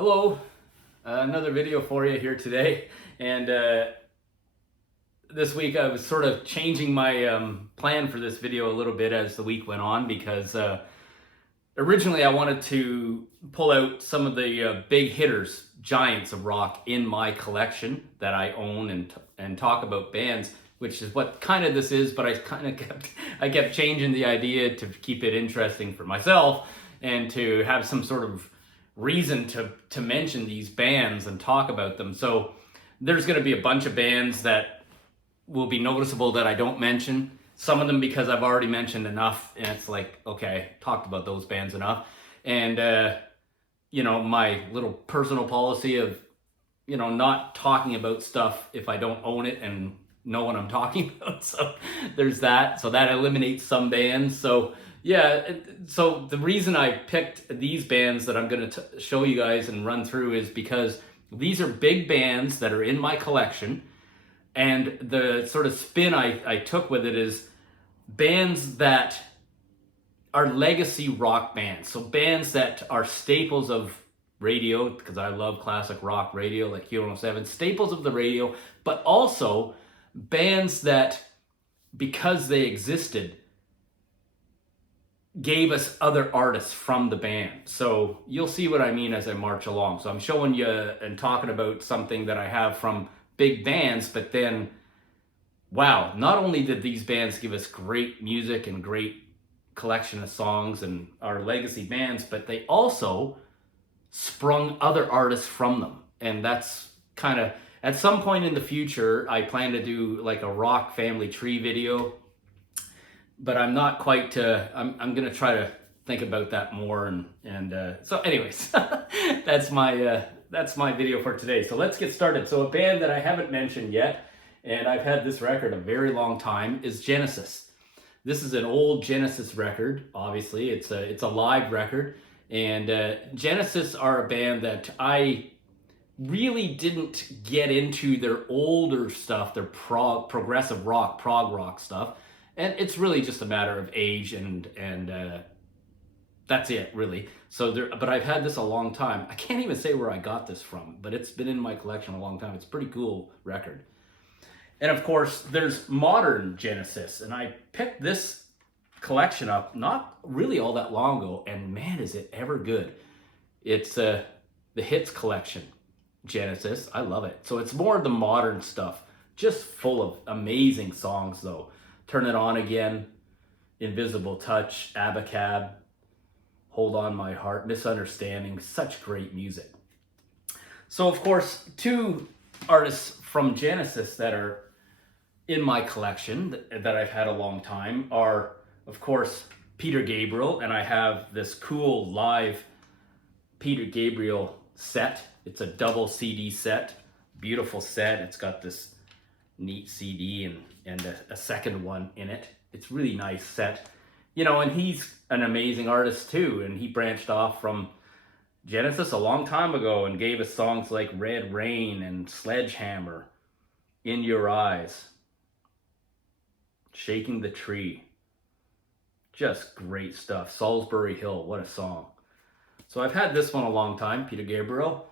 Hello, another video for you here today. And this week I was sort of changing my plan for this video a little bit as the week went on because originally I wanted to pull out some of the big hitters, giants of rock in my collection that I own and talk about bands, which is what kind of this is, but I kept changing the idea to keep it interesting for myself and to have some sort of reason to mention these bands and talk about them. So there's going to be a bunch of bands that will be noticeable that I don't mention. Some of them because I've already mentioned enough, and it's like, okay, talked about those bands enough. And my little personal policy of not talking about stuff if I don't own it and know what I'm talking about. So there's that. So that eliminates some bands. So yeah, so the reason I picked these bands that I'm going to show you guys and run through is because these are big bands that are in my collection. And the sort of spin I took with it is bands that are legacy rock bands. So bands that are staples of radio, because I love classic rock radio like Q107, staples of the radio, but also bands that, because they existed, gave us other artists from the band. So you'll see what I mean as I march along. So I'm showing you and talking about something that I have from big bands, but then, wow, not only did these bands give us great music and great collection of songs and our legacy bands, but they also sprung other artists from them. And that's kind of, at some point in the future, I plan to do like a rock family tree video, but I'm not quite, I'm going to try to think about that more. So anyways, that's my video for today. So let's get started. So a band that I haven't mentioned yet, and I've had this record a very long time, is Genesis. This is an old Genesis record. Obviously, it's a live record. And Genesis are a band that I really didn't get into their older stuff, their progressive rock, prog rock stuff. And it's really just a matter of age and that's it, really. But I've had this a long time. I can't even say where I got this from, but it's been in my collection a long time. It's a pretty cool record. And of course, there's modern Genesis, and I picked this collection up not really all that long ago, and man, is it ever good. It's the Hits collection, Genesis. I love it. So it's more of the modern stuff, just full of amazing songs though. Turn It On Again, Invisible Touch, Abacab, Hold On My Heart, Misunderstanding, such great music. So of course, two artists from Genesis that are in my collection that I've had a long time are, of course, Peter Gabriel, and I have this cool live Peter Gabriel set. It's a double CD set, beautiful set. It's got this neat CD and a second one in it. It's really nice set. And he's an amazing artist too, and he branched off from Genesis a long time ago and gave us songs like Red Rain and Sledgehammer, In Your Eyes, Shaking the Tree. Just great stuff. Salisbury Hill, what a song. So I've had this one a long time, Peter Gabriel.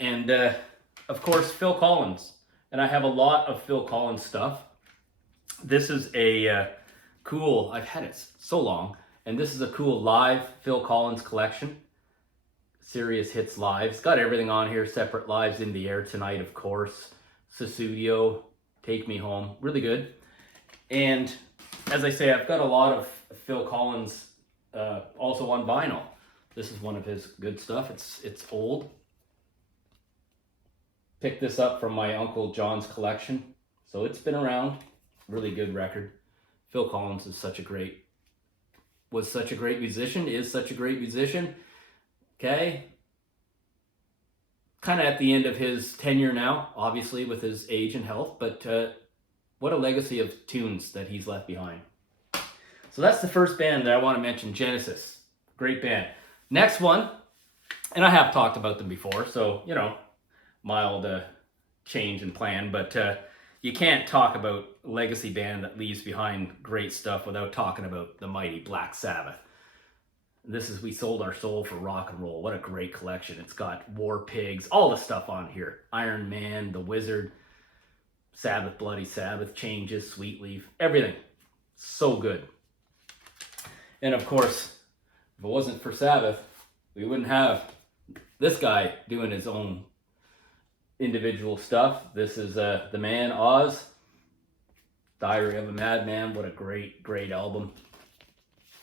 And of course, Phil Collins. And I have a lot of Phil Collins stuff. This is a cool, I've had it so long, and this is a cool live Phil Collins collection. Serious Hits Live. It's got everything on here. Separate Lives in the Air Tonight, of course. Sussudio, Take Me Home. Really good. And as I say, I've got a lot of Phil Collins also on vinyl. This is one of his good stuff. It's old. Picked this up from my Uncle John's collection. So it's been around. Really good record. Phil Collins was such a great musician, is such a great musician. Okay. Kind of at the end of his tenure now, obviously, with his age and health, but what a legacy of tunes that he's left behind. So that's the first band that I want to mention, Genesis. Great band. Next one, and I have talked about them before, so, mild change in plan, but you can't talk about legacy band that leaves behind great stuff without talking about the mighty Black Sabbath. This is We Sold Our Soul for Rock and Roll. What a great collection. It's got War Pigs, all the stuff on here. Iron Man, The Wizard, Sabbath, Bloody Sabbath, Changes, Sweet Leaf, everything. So good. And of course, if it wasn't for Sabbath, we wouldn't have this guy doing his own individual stuff. This is the man, Oz, Diary of a Madman. What a great, great album.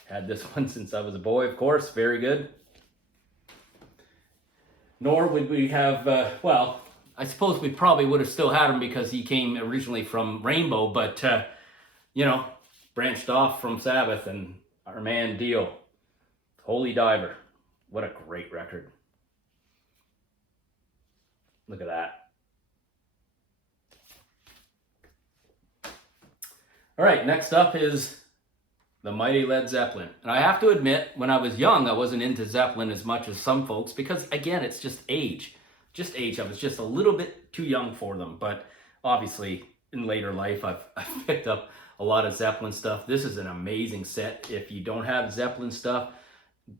Had this one since I was a boy, of course. Very good. Nor would we have, well, I suppose we probably would have still had him because he came originally from Rainbow, but, you know, branched off from Sabbath, and our man Dio, Holy Diver. What a great record. Look at that. All right, next up is the mighty Led Zeppelin. And I have to admit, when I was young, I wasn't into Zeppelin as much as some folks because, again, it's just age. Just age. I was just a little bit too young for them. But obviously, in later life, I've picked up a lot of Zeppelin stuff. This is an amazing set. If you don't have Zeppelin stuff,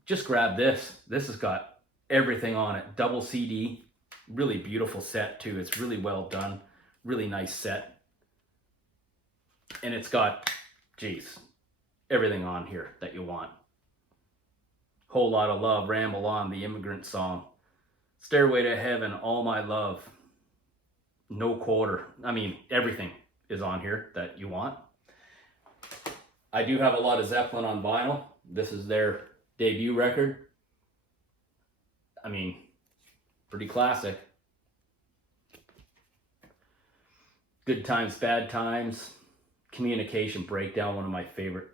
just grab this. This has got everything on it. Double CD. Really beautiful set, too. It's really well done. Really nice set. And it's got, geez, everything on here that you want. Whole Lot of Love, Ramble On, The Immigrant Song, Stairway to Heaven, All My Love, No Quarter. I mean, everything is on here that you want. I do have a lot of Zeppelin on vinyl. This is their debut record. I mean, pretty classic. Good Times, Bad Times, Communication Breakdown, one of my favorite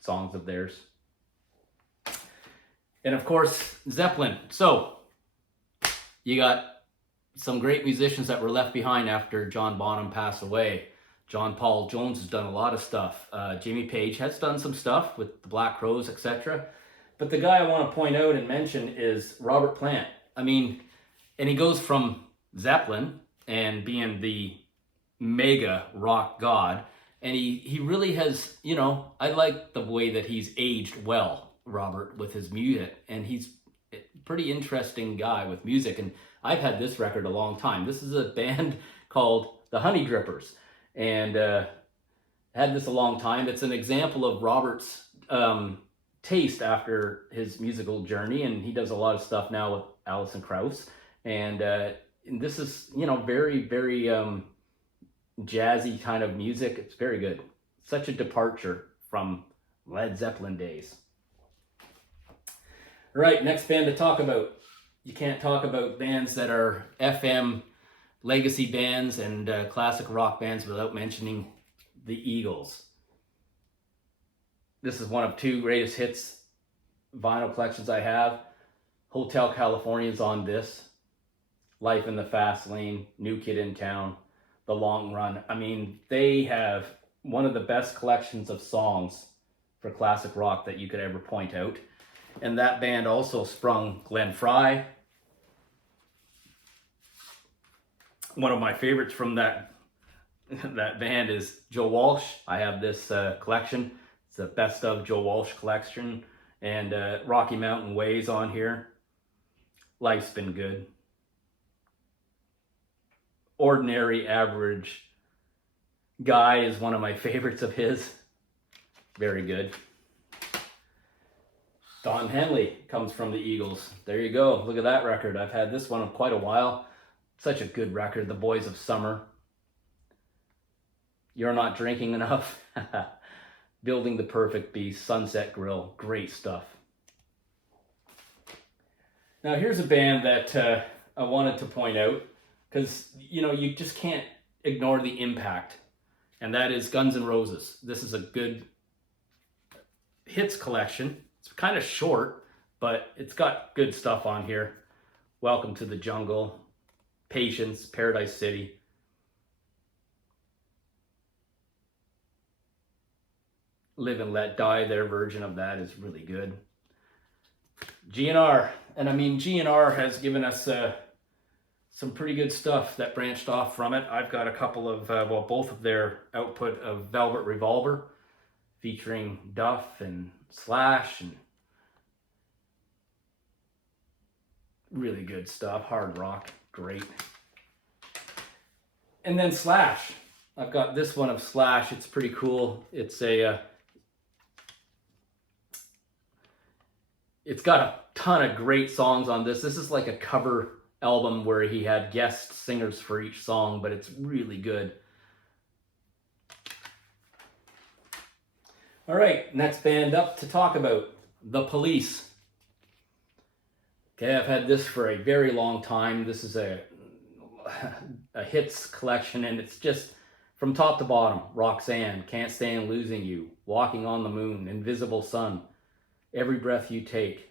songs of theirs. And of course, Zeppelin. So, you got some great musicians that were left behind after John Bonham passed away. John Paul Jones has done a lot of stuff. Jimmy Page has done some stuff with the Black Crowes, etc. But the guy I want to point out and mention is Robert Plant. I mean, and he goes from Zeppelin and being the mega rock god, and he really has, you know, I like the way that he's aged well, Robert, with his music, and he's a pretty interesting guy with music. And I've had this record a long time. This is a band called the Honey Drippers, and had this a long time. It's an example of Robert's taste after his musical journey, and he does a lot of stuff now with Alison Krauss, and this is, you know, very, very jazzy kind of music. It's very good. Such a departure from Led Zeppelin days. All right, next band to talk about. You can't talk about bands that are FM legacy bands and classic rock bands without mentioning the Eagles. This is one of two greatest hits vinyl collections I have. Hotel California's on this. Life in the Fast Lane, New Kid in Town, The Long Run. I mean, they have one of the best collections of songs for classic rock that you could ever point out. And that band also sprung Glenn Frey. One of my favorites from that band is Joe Walsh. I have this collection. It's the best of Joe Walsh collection. And Rocky Mountain Way's on here. Life's Been Good. Ordinary Average Guy is one of my favorites of his. Very good. Don Henley comes from the Eagles. There you go. Look at that record. I've had this one quite a while. Such a good record. The Boys of Summer. You're Not Drinking Enough. Building the Perfect Beast. Sunset Grill. Great stuff. Now here's a band that I wanted to point out, because, you know, you just can't ignore the impact. And that is Guns N' Roses. This is a good hits collection. It's kind of short, but it's got good stuff on here. Welcome to the Jungle, Patience, Paradise City. Live and Let Die, their version of that is really good. GNR, and I mean, GNR has given us some pretty good stuff that branched off from it. I've got a couple of, well, both of their output of Velvet Revolver, featuring Duff and Slash and Really good stuff. Hard rock, great. And then Slash. I've got this one of Slash. It's pretty cool. It's got a ton of great songs on this. This is like a cover album where he had guest singers for each song, but it's really good. All right, next band up to talk about, The Police. Okay, I've had this for a very long time. This is a hits collection, and it's just from top to bottom. Roxanne, Can't Stand Losing You, Walking on the Moon, Invisible Sun, Every Breath You Take,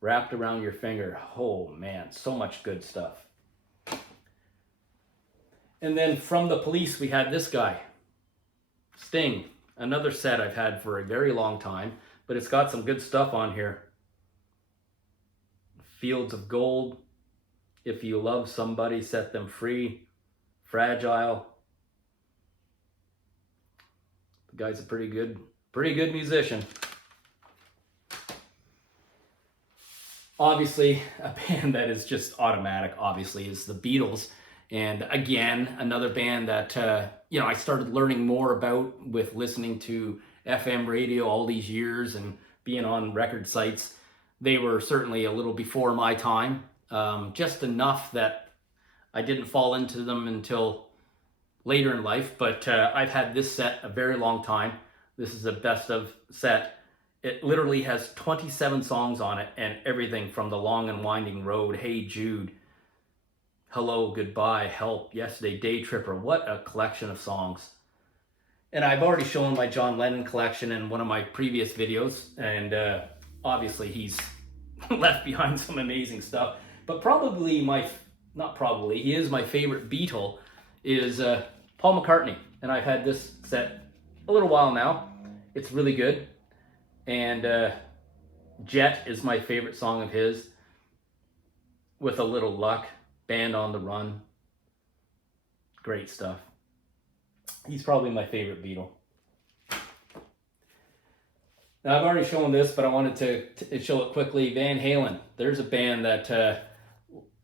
Wrapped Around Your Finger. Oh man, so much good stuff. And then from The Police, we had this guy, Sting. Another set I've had for a very long time, but it's got some good stuff on here. Fields of Gold, If You Love Somebody, Set Them Free, Fragile. The guy's a pretty good musician. Obviously, a band that is just automatic, obviously, is the Beatles. And again, another band that, I started learning more about with listening to FM radio all these years and being on record sites. They were certainly a little before my time, just enough that I didn't fall into them until later in life. But I've had this set a very long time. This is a best of set. It literally has 27 songs on it, and everything from The Long and Winding Road, Hey Jude, Hello, Goodbye, Help, Yesterday, Day Tripper. What a collection of songs. And I've already shown my John Lennon collection in one of my previous videos, and obviously he's left behind some amazing stuff. But probably he is my favorite Beatle, is Paul McCartney. And I've had this set a little while now. It's really good. And Jet is my favorite song of his. With a Little Luck, Band on the Run. Great stuff. He's probably my favorite Beatle. Now, I've already shown this, but I wanted to show it quickly. Van Halen. There's a band that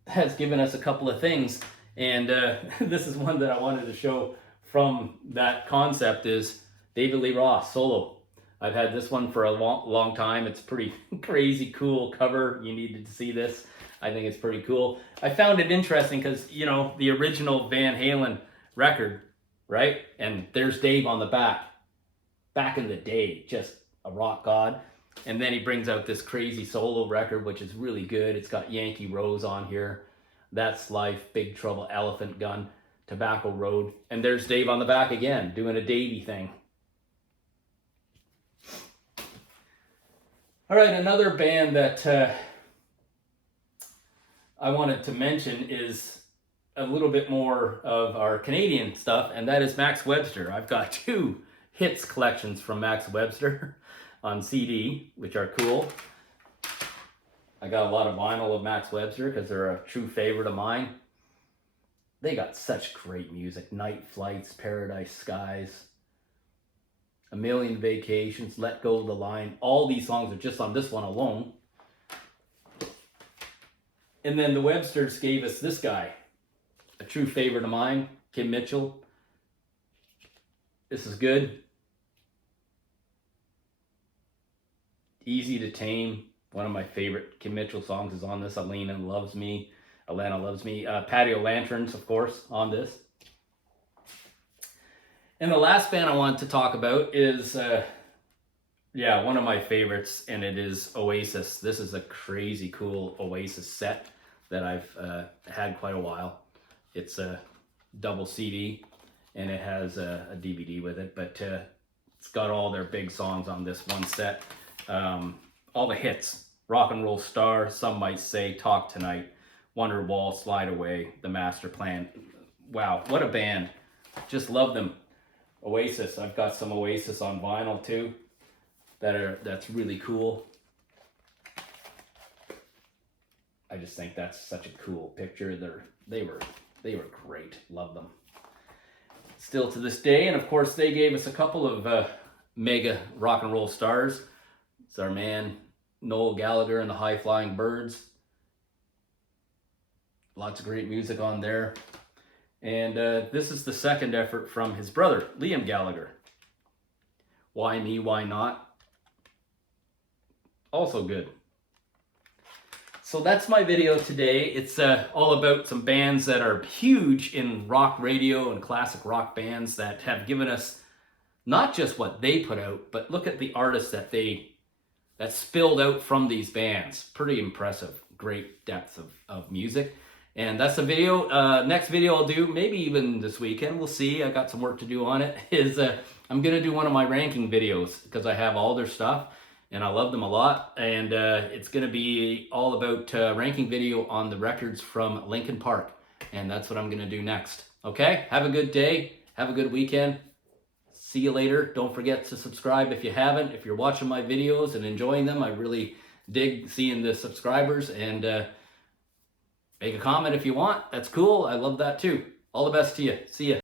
has given us a couple of things. And this is one that I wanted to show from that concept, is David Lee Roth, solo. I've had this one for a long time. It's pretty crazy cool cover. You needed to see this. I think it's pretty cool. I found it interesting because, the original Van Halen record, right? And there's Dave on the back. Back in the day, just a rock god. And then he brings out this crazy solo record, which is really good. It's got Yankee Rose on here. That's Life, Big Trouble, Elephant Gun, Tobacco Road. And there's Dave on the back again, doing a Davey thing. All right, another band that I wanted to mention is a little bit more of our Canadian stuff, and that is Max Webster. I've got 2 hits collections from Max Webster on CD, which are cool. I got a lot of vinyl of Max Webster because they're a true favorite of mine. They got such great music. Night Flights, Paradise Skies, A Million Vacations, Let Go of the Line. All these songs are just on this one alone. And then the Websters gave us this guy, a true favorite of mine, Kim Mitchell. This is good. Easy to Tame. One of my favorite Kim Mitchell songs is on this. Alana Loves Me. Patio Lanterns, of course, on this. And the last band I want to talk about is, one of my favorites, and it is Oasis. This is a crazy cool Oasis set that I've had quite a while. It's a double CD, and it has a DVD with it, but it's got all their big songs on this one set. All the hits: Rock and Roll Star, Some Might Say, Talk Tonight, Wonderwall, Slide Away, The Master Plan. Wow, what a band. Just love them. Oasis. I've got some Oasis on vinyl too. That's really cool. I just think that's such a cool picture. They were great. Love them. Still to this day, and of course they gave us a couple of mega rock and roll stars. It's our man Noel Gallagher and the High Flying Birds. Lots of great music on there. And this is the second effort from his brother, Liam Gallagher. Why Me, Why Not? Also good. So that's my video today. It's all about some bands that are huge in rock radio and classic rock bands that have given us not just what they put out, but look at the artists that spilled out from these bands. Pretty impressive. Great depth of music. And that's the video. Next video I'll do, maybe even this weekend, we'll see. I got some work to do on it, is I'm going to do one of my ranking videos because I have all their stuff and I love them a lot. And it's going to be all about ranking video on the records from Linkin Park. And that's what I'm going to do next. Okay? Have a good day. Have a good weekend. See you later. Don't forget to subscribe if you haven't. If you're watching my videos and enjoying them, I really dig seeing the subscribers. And make a comment if you want. That's cool. I love that too. All the best to you. See ya.